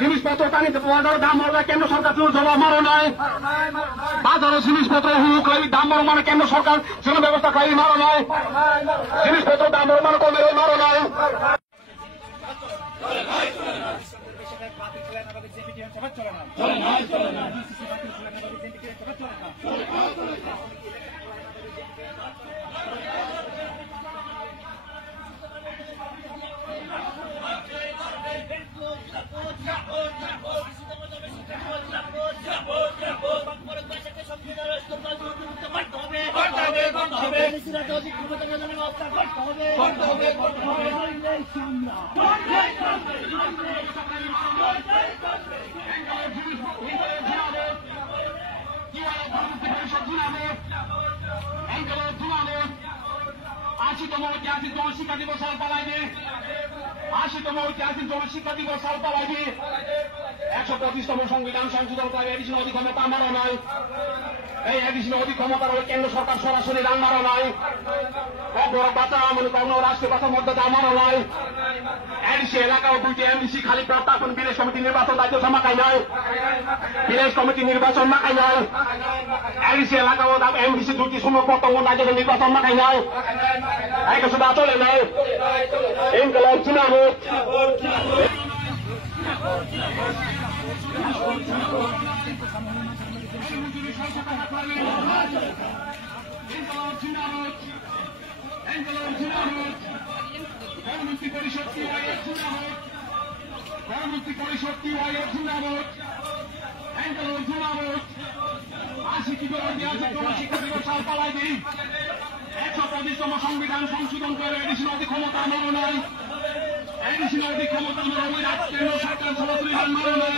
জিনিসপত্র টানিতে দাম কেন্দ্র সরকার জমা মারো নাই বাজারে জিনিসপত্র দাম মানে কেন্দ্র সরকার সেখানে ব্যবস্থা খাই মারো নাই জিনিসপত্র দাম মানে কমে মারো নাই আশিতম ঐতিহাসিক জনশিক্ষা দিবস সাল পালাইবে 125তম সংবিধান সংশোধন করে এডিশনাল অধিক্ষমতা আমারও নয় এই এডিশনাল অধিক্ষমতার কেন্দ্র সরকার সরাসরি রান্নারও নয় বড় বাচ্চা মনে করেন রাষ্ট্রীয় ভাষার মধ্যে আমারও নয় এডিসি এলাকা ও 2টি এমডিসি খালি প্রত্যাপন বিলেজ কমিটি নির্বাচন দায়িত্ব মাখায় নয় বিলেজ কমিটি নির্বাচন মাখায় নয় এডিসি এলাকা ও এমডিসি 2টি সমপ্রত্যঙ্গ দায়িত্ব নির্বাচন মাখায় নয় একে শুধু চলে নয় ইনকলাব জিন্দাবাদ পরবর্তী পরিষদটি শিক্ষার্থীতম সংবিধান সংশোধন করে এডিশনাল অধিক্ষমতা মানো নয় এডিশনাল অধিক্ষমতা মানো কেন্দ্র সরকার সরাসরি মানো নয়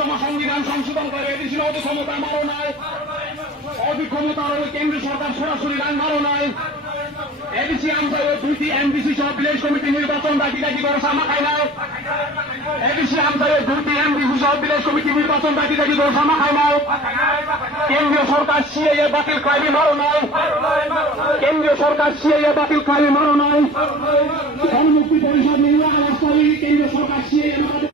তম সংবিধান সংশোধন করে এডিশনাল অধিক্ষমতা মারো নয় অধিক্ষমতার কেন্দ্র সরকার সরাসরি রান মারো নয় এডিসি আমরা 2টি এমডিসি সহ ভিলেজ কমিটি নির্বাচন দাবি ভরসা মাখায় নয় এডিসি আমরা 2টি এমডিসি সহ ভিলেজ কমিটি নির্বাচন দাবি ভরসা মাখায় নয় কেন্দ্রীয় সরকার সিএএ বাতিল ক্রাইমে মারো নয় কেন্দ্রীয় সরকার সিএএ বাতিল ক্রাইমে মারো নয় গণমুক্তি পরিষদ কেন্দ্রীয় সরকার সিএএ